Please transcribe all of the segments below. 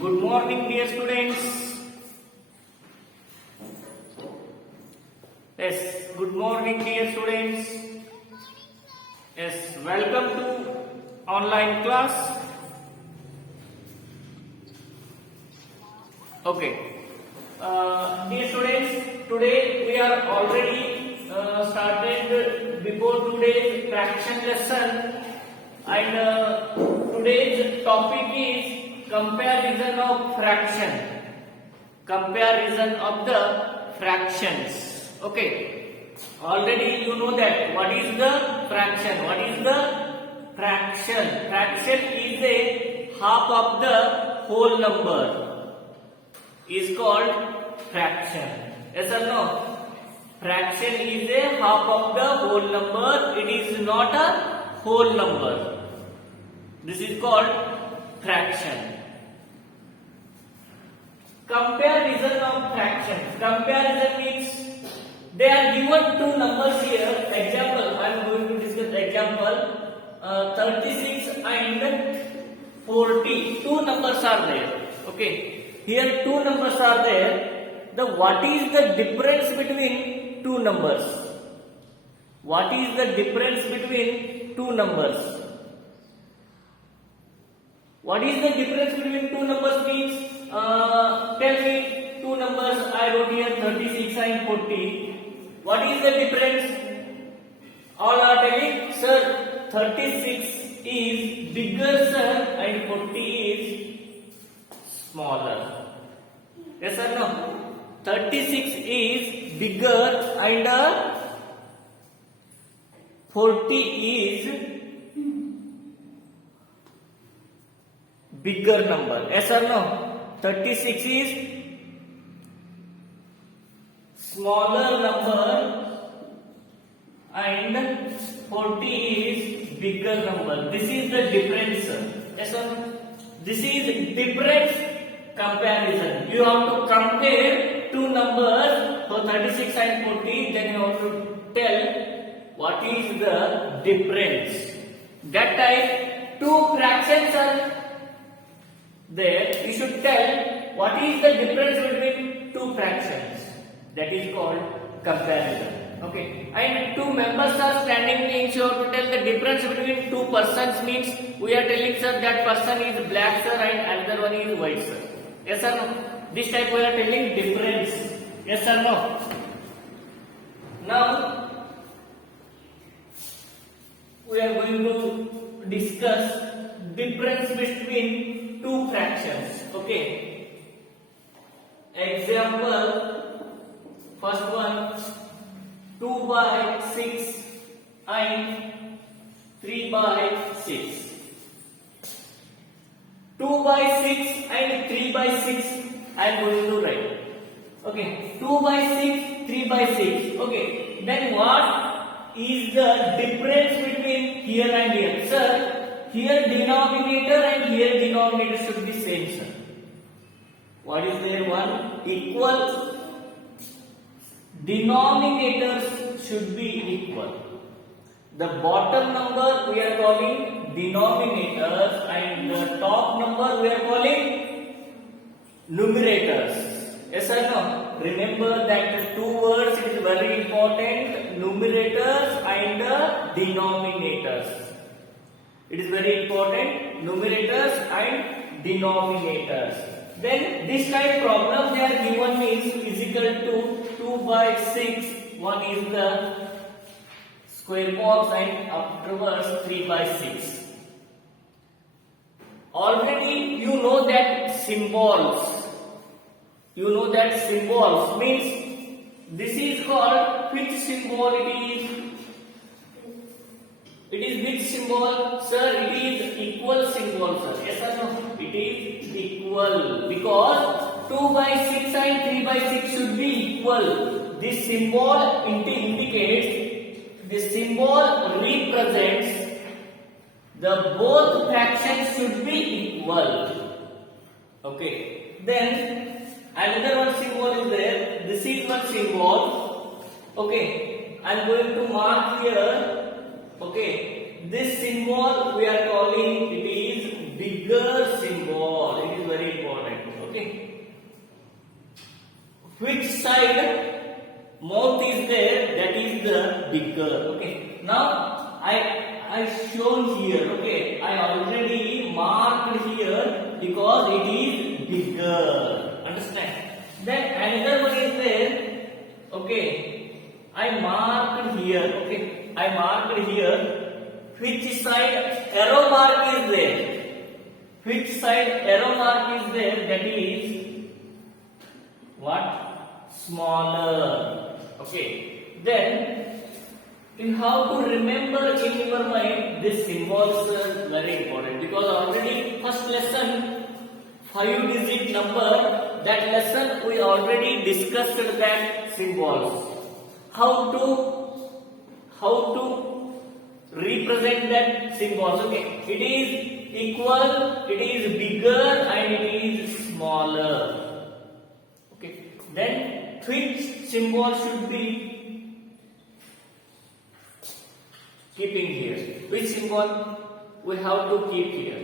Good morning, dear students. Yes, good morning, dear students. Yes, welcome to online class. Okay, dear students, today we are already started before today's fraction lesson, and today's topic is comparison of fraction. Comparison of the fractions. Okay, already you know that what is the fraction. What is the fraction? Fraction is a half of the whole number, is called fraction. Yes or no? Fraction is a half of the whole number. It is not a whole number. This is called fraction. Comparison of fractions. Comparison means they are given two numbers here. Example, I am going to discuss example 36 and 40. Two numbers are there. Okay, here two numbers are there. What is the difference between two numbers? What is the difference between two numbers? What is the difference between two numbers means? Tell me two numbers I wrote here, 36 and 40. What is the difference? All are telling, sir, 36 is bigger, sir, and 40 is smaller. Yes or no? 36 is bigger and 40 is bigger number. Yes or no? 36 is smaller number and 40 is bigger number. This is the difference. Yes or no? This is difference comparison. You have to compare two numbers for 36 and 40, then you have to tell what is the difference. That time two fractions are there, you should tell what is the difference between two fractions. That is called comparison. Okay, and two members are standing, means you have to tell the difference between two persons, means we are telling, sir, that person is black, sir, and another one is white, sir. Yes or no? This type we are telling difference. Yes or no? Now we are going to discuss difference between two fractions. Okay, example, first one, 2 by 6 and 3 by 6. 2 by 6 and 3 by 6 I am going to write. Okay, 2 by 6, 3 by 6. Okay, then what is the difference between here and here? Sir, here denominator and here denominator should be same, sir. What is there? One equal. Denominators should be equal. The bottom number we are calling denominators and the top number we are calling numerators. Yes or no? Remember that the two words is very important, numerators and denominators. It is very important, numerators and denominators. Then this type problem they are given is equal to 2 by 6. One is the square box and afterwards 3 by 6. Already you know that symbols. You know that symbols means this is called which symbol it is? It is which symbol? Sir, it is equal symbol, sir. Yes or no? It is equal because 2 by 6 and 3 by 6 should be equal. This symbol indicates, this symbol represents the both fractions should be equal. Okay. Then another one symbol is there. This is one symbol. Okay. I am going to mark here. Okay, this symbol we are calling it is bigger symbol. It is very important. bigger. Okay, now I shown here. Okay, I already marked here because it is bigger. Understand? Then another one is there. Okay, I marked here. Okay, I marked here. Which side arrow mark is there? Which side arrow mark is there? That is what? Smaller. Okay, then you have to remember in your mind this symbols are very important, because already first lesson 5-digit number, that lesson we already discussed that symbols, how to represent that symbols. Okay, it is equal, it is bigger, and it is smaller. Okay, then which symbol should be keeping here? Which symbol we have to keep here?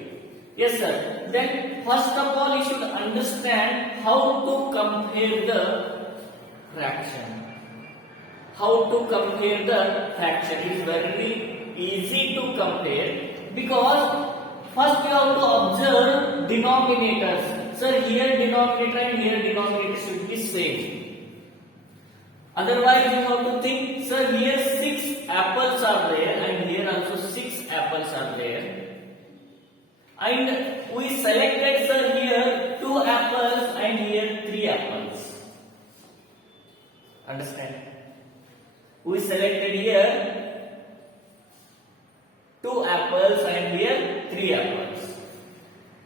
Yes sir. Then first of all you should understand how to compare the fraction. How to compare the fraction is very easy to compare, because first you have to observe denominators. Sir, here denominator and here denominator should be same. Otherwise you have to think, sir, here 6 apples are there and here also 6 apples are there. And we selected, sir, here 2 apples and here 3 apples. Understand? We selected here 2 apples and here 3 apples.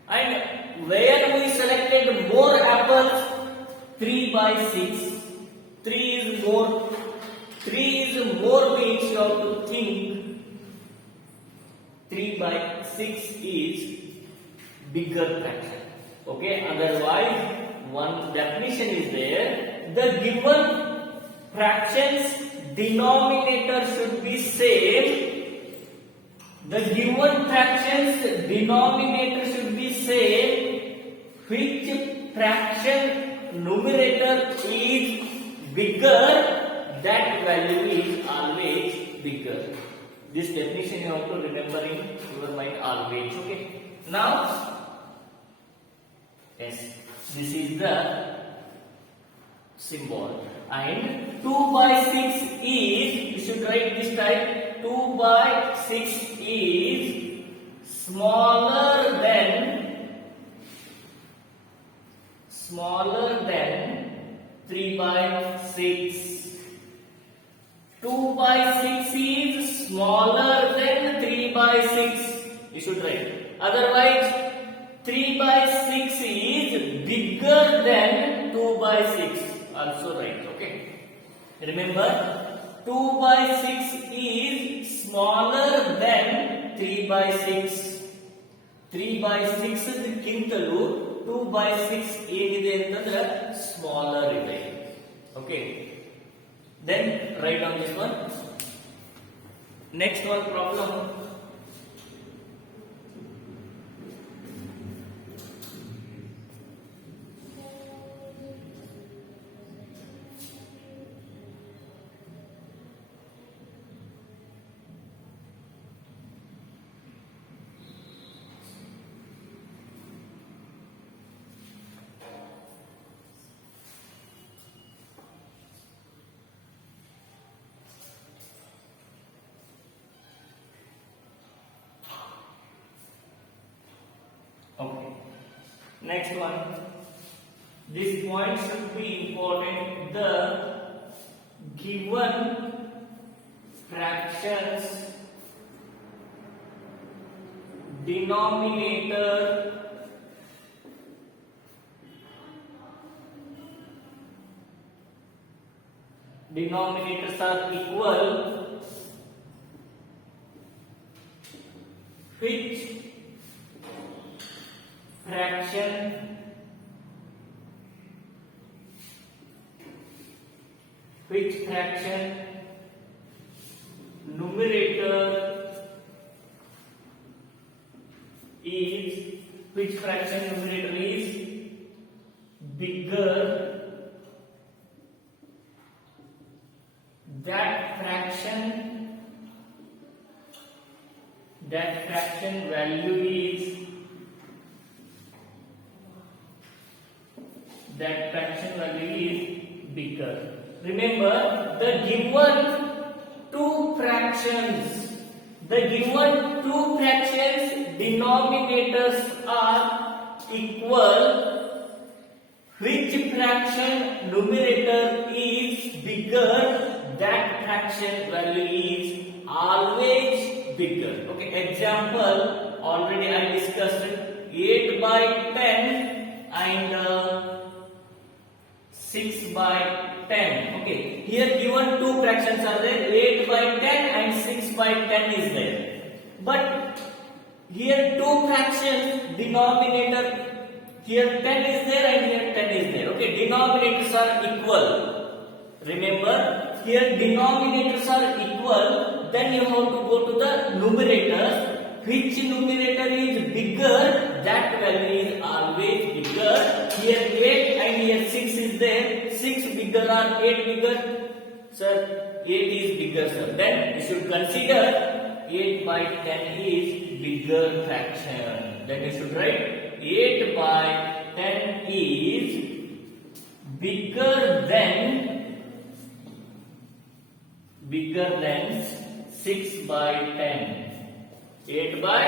And where we selected more apples, 3/6. 3 is more means you have to think 3/6 is bigger fraction. Okay, otherwise one definition is there, the given fractions denominator should be same. The given fractions denominator should be same. Which fraction numerator is bigger, that value is always bigger. This definition you have to remember in your mind always. Okay, now yes, this is the symbol. And 2/6 is, you should write this type, 2/6 is smaller than 3/6. 2/6 is smaller than 3/6. You should write. Otherwise 3/6 is bigger than 2/6. Also write. Okay. Remember, 2/6 is smaller than 3/6. 3/6 ಗಿಂತಲೂ 2/6 ಏನಿದೆ ಅಂತಂದ್ರೆ smaller ಇದೆ. Okay, then write down this one. Next one problem. Okay. Next one. This point should be important. The given fractions denominators are equal, which fraction numerator is bigger, that fraction fraction value is bigger. Remember, the given two fractions denominators are equal. Which fraction numerator is bigger, that fraction value is always bigger. Okay, example already I discussed, 8 by 10 and 6 by 10. Okay, here given two fractions are there, 8 by 10 and 6 by 10 is there. But here two fractions denominator, here 10 is there and here 10 is there. Okay, denominators are equal. Remember, here denominators are equal. Then you have to go to the numerators. Which numerator is bigger, that value is always bigger. Here 8 and here 6 is there. 6 bigger or 8 bigger? Sir, 8 is bigger, sir. Then you should consider 8 by 10 is bigger fraction. Then you should write 8 by 10 is bigger than 6 by 10. 8 by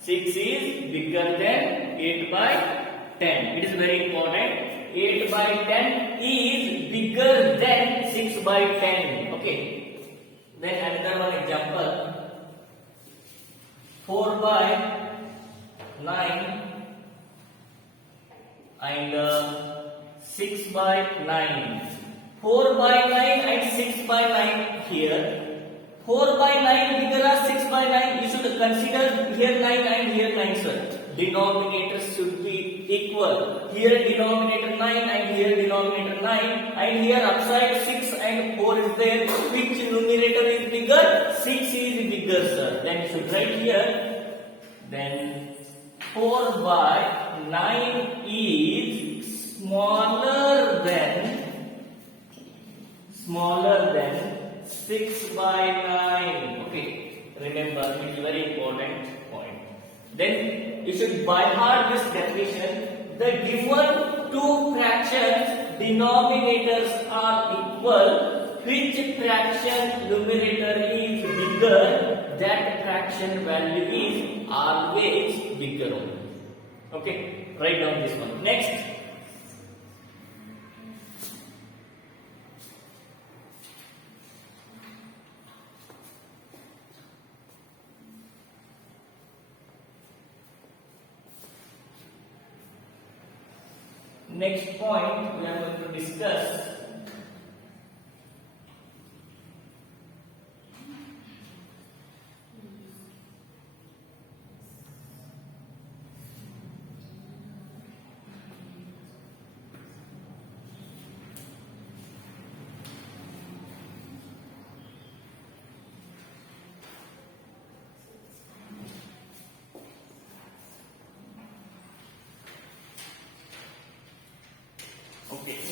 6 is bigger than 8 by 10. It is very important. 8 by 10 is bigger than 6 by 10. Okay. Then another one example. 4 by 9 and 6 by 9. 4 by 9 and 6 by 9 here. 4 by 9 bigger or 6 by 9? You should consider here 9 and here 9, sir. Denominators should be equal. Here denominator 9 and here denominator 9 and here upside 6 and 4 is there. Which numerator is bigger? 6 is bigger, sir. Then you should write here. Then 4 by 9 is smaller than 6 by 9. Okay, remember, it is very important point. Then you should by heart this definition. The given two fractions denominators are equal. Which fraction numerator is bigger, that fraction value is always bigger. Okay, write down this one. Next. Next point we are going to discuss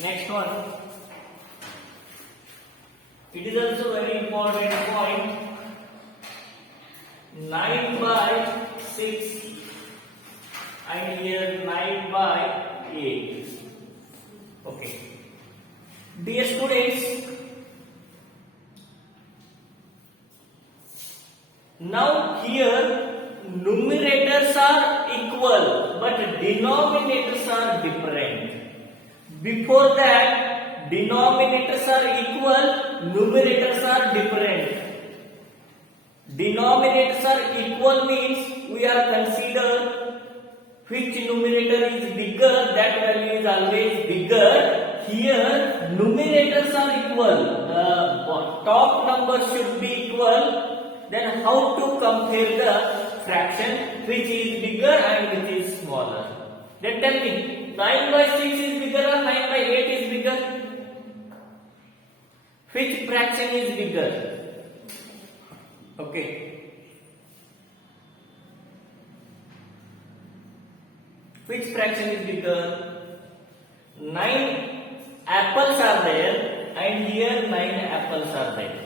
next one. It is also very important point. 9 by 6 and here 9 by 8. Okay. Dear students, now here numerators are equal but denominators are different. Before that, denominators are equal, numerators are different. Denominators are equal means we are consider which numerator is bigger, that value is always bigger. Here, numerators are equal. The top number should be equal. Then how to compare the fraction which is bigger and which is smaller? Then tell me. 9 by 6 is bigger or 9 by 8 is bigger? Which fraction is bigger? Okay. Which fraction is bigger? 9 apples are there and here 9 apples are there.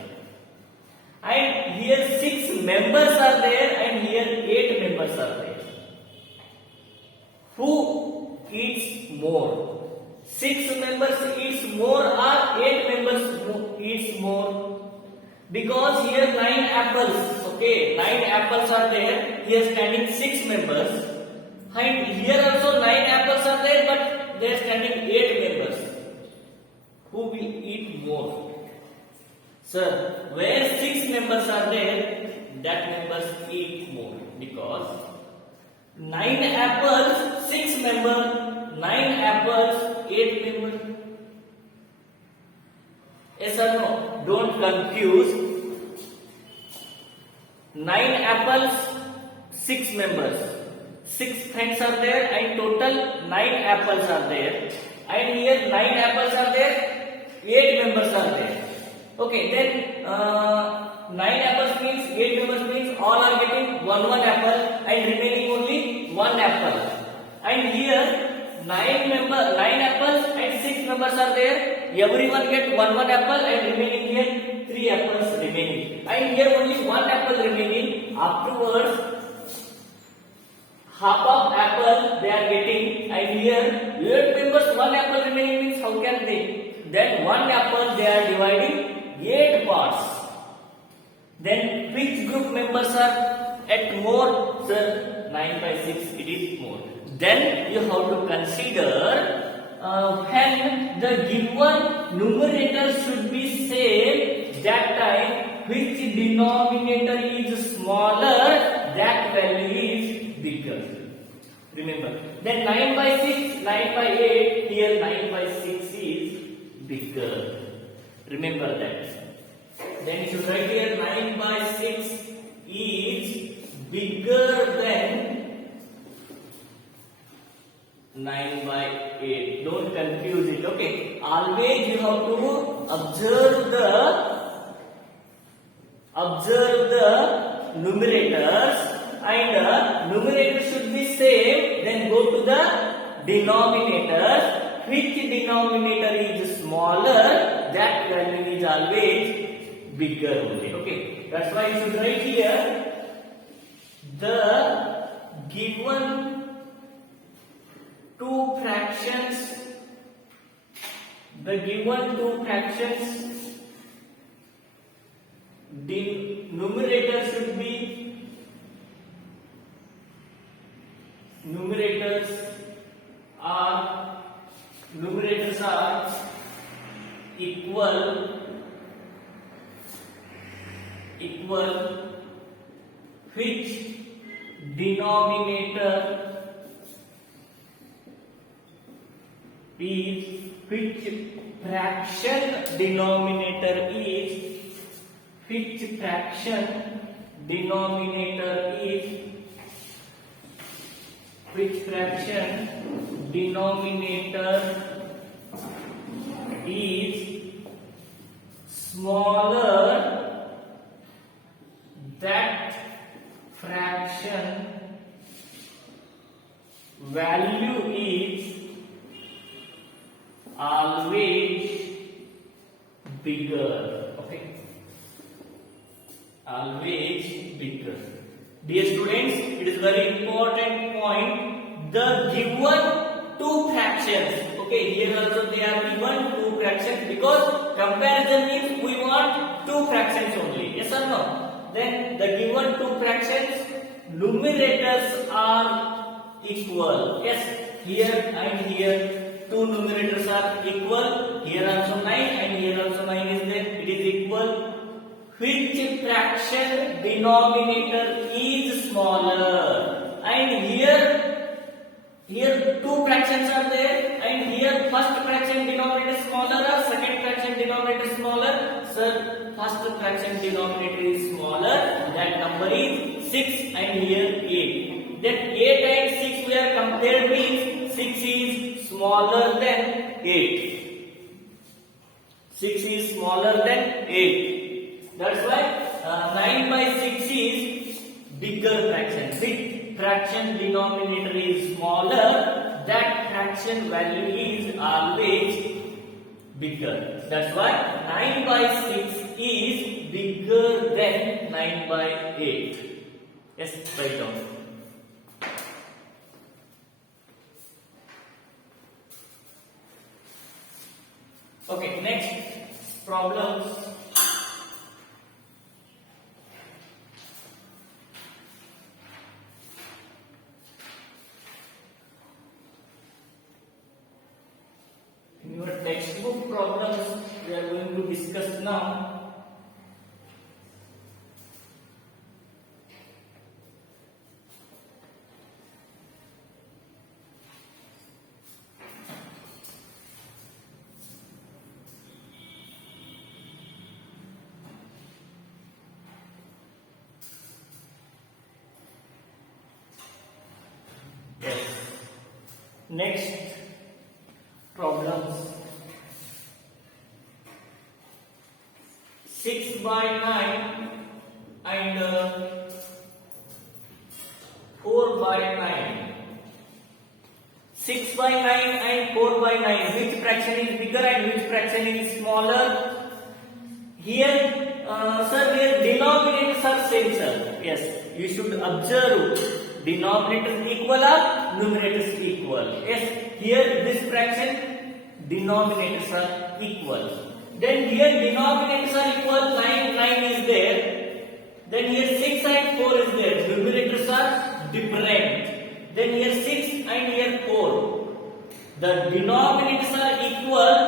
and here 6 members are there and here 8 members are there. Who eats more? 6 members eats more or 8 members eats more? Because here 9 apples, okay, 9 apples are there, here standing 6 members, and here also 9 apples are there, but they are standing 8 members. Who will eat more? Sir, where 6 members are there, that members eat more, because 9 apples, 6 members, 9 apples, 8 members. Yes or no? Don't confuse. 9 apples, 6 members. 6 friends are there and total 9 apples are there. And here 9 apples are there, 8 members are there. Okay, then 9 apples means 8 members means all are getting one apple and remaining only 1 apple. And here 9 apples and 6 members are there. Everyone get one apple and remaining here 3 apples remaining. And here only 1 apple remaining. Afterwards, half of apple they are getting, and here 8 members 1 apple remaining means how can they? Then 1 apple they are dividing 8 parts. Then which group members are at more? Sir, 9 by 6 it is more. Then you have to consider when the given numerator should be same, that time which denominator is smaller, that value is bigger. Remember. Then 9 by 6, 9 by 8, here 9 by 6 is bigger. Remember that. Then you should write here 9 by 6 is bigger than 9 by 8. Don't confuse it, okay? Always you have to observe the numerators, and numerator should be same, then go to the denominator. Which denominator is smaller, that value is always bigger only, okay? That's why you should write here the given two fractions, the numerator should be, numerators are equal, which denominator is, which fraction denominator is, smaller, that fraction value is always bigger, okay? Always bigger. Dear students, it is very important point. The given two fractions, okay, here also they are given two fractions, because comparison means we want two fractions only, yes or no? Then the given two fractions, numerators are equal, yes, here and here two numerators are equal, here also 9 and here also 9 is there, it is equal. Which fraction denominator is smaller? And here two fractions are there, and here first fraction denominator is smaller or second fraction denominator is smaller? Sir, first fraction denominator is smaller, that number is 6 and here 8. Then 8 and 6 we are compared means 6 is smaller than 8. 6 is smaller than 8. That's why 9 by 6 is bigger fraction. Big fraction denominator is smaller, that fraction value is always bigger. That's why 9 by 6 is bigger than 9 by 8. Yes, write down. Okay, next problems. In your textbook problems, we are going to discuss now. Yes. Next problems. 6 by 9 and 4 by 9. 6 by 9 and 4 by 9. Which fraction is bigger and which fraction is smaller? Here, sir, here denominators are same, sir. Yes, you should observe. Denominators equal or numerators equal. Yes, here this fraction denominators are equal. Then here denominators are equal, 9 is there. Then here 6 and 4 is there. Numerators are different. Then here 6 and here 4. The denominators are equal.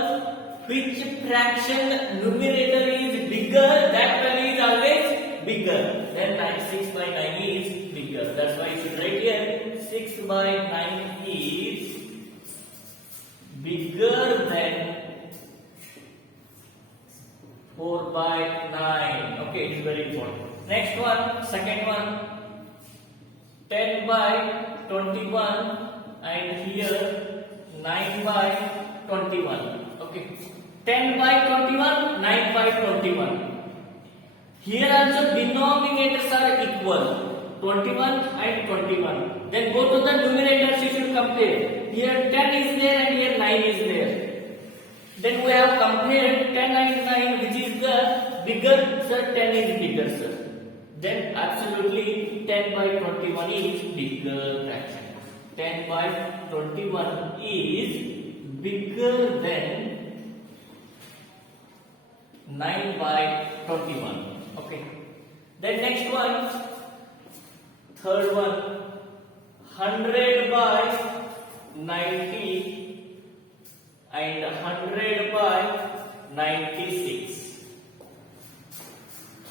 Which fraction numerator is bigger? That value is always bigger. Then 6 by 9 is bigger. That's why you should write here 6 by 9 is bigger than 4 by 9. Okay, it is very important. Next one, second one, 10 by 21 and here 9 by 21. Okay, 10 by 21, 9 by 21. Here also denominators are equal. 21 and 21. Then go to the numerators, you should compare. Here 10 is there and here 9 is there. Then we have compared 10 and 9, which is the bigger, sir. 10 is bigger, sir. Then absolutely 10 by 21 is bigger fraction. 10 by 21 is bigger than 9 by 21. Okay. Then next one, third one, 100 by 90 and 100 by 96.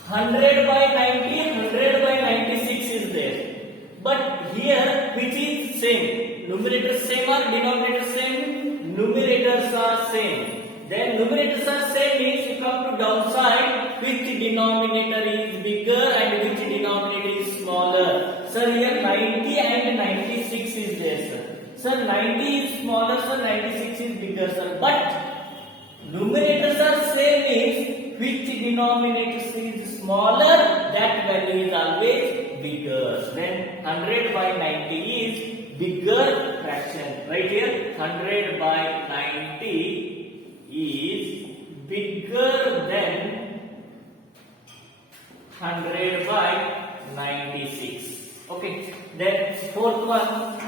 100 by 90, 100 by 96 is there. But here, which is same? Numerators same or denominators same? Numerators are same. Then numerators are same means you come to downside, which denominator is bigger and which denominator is smaller. Sir, here 90 and 96 is there, sir. Sir, 90 is smaller, sir, 96 is bigger, sir. But numerators are same means which denominator is smaller, that value is always bigger. Then 100 by 90 is bigger fraction. Right here, 100 by 90 is bigger than 100 by 96. Okay. Then fourth one,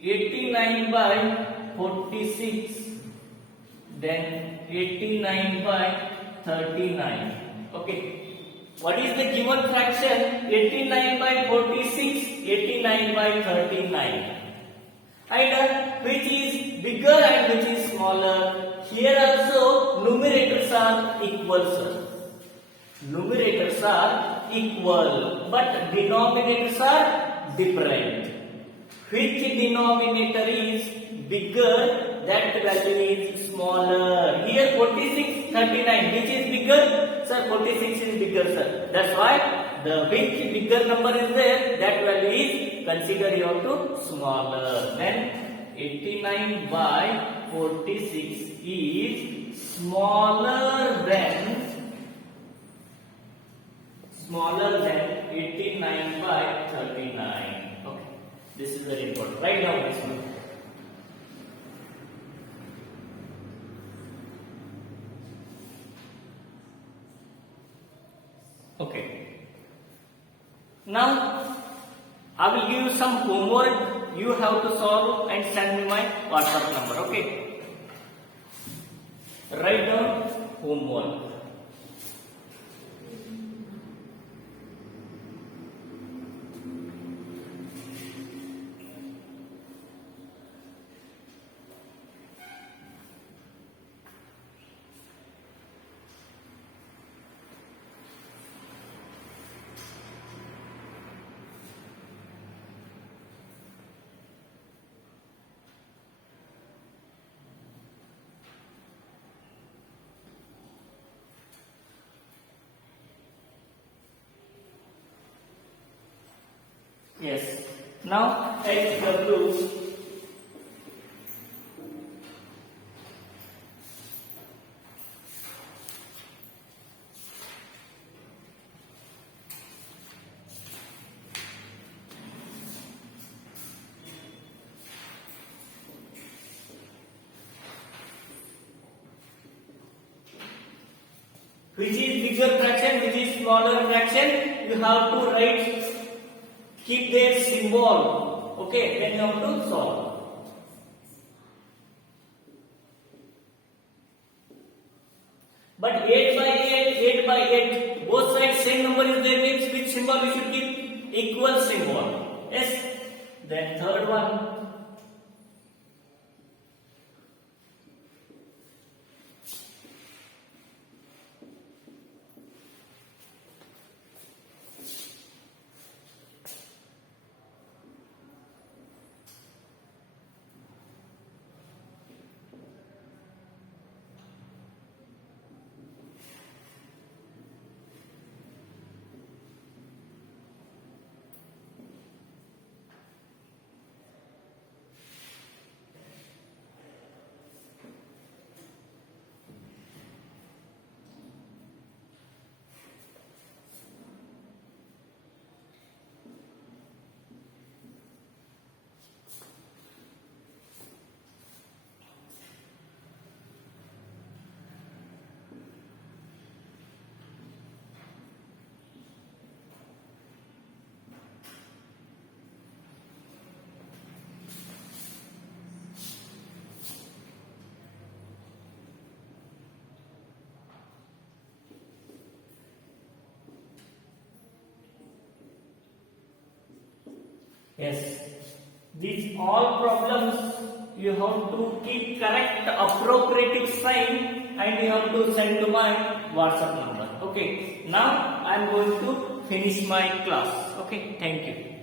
89 by 46. Then 89 by 39. Okay. What is the given fraction? 89 by 46, 89 by 39. And which is bigger and which is smaller? Here also numerators are equal, sir. Numerators are equal, but denominators are different. Which denominator is bigger, that value is smaller. Here 46, 39, which is bigger? Sir, 46 is bigger, sir. That's why the which bigger number is there, that value is considered you have to smaller. Then 89 by 46 is smaller than 89 by 39. Okay, this is very important. Write down this one. Now I will give you some homework. You have to solve and send me my WhatsApp number. Okay. Write down homework. Yes. Now HW. Which is bigger fraction, which is smaller fraction, you have to write, keep their symbol. Okay, then you have to solve. But 8 by 8, 8 by 8, both sides same number is there, means which symbol we should keep? Equal symbol. Yes. Then third one. Yes, these all problems you have to keep correct appropriate sign and you have to send to my WhatsApp number. Okay, now I am going to finish my class. Okay, thank you.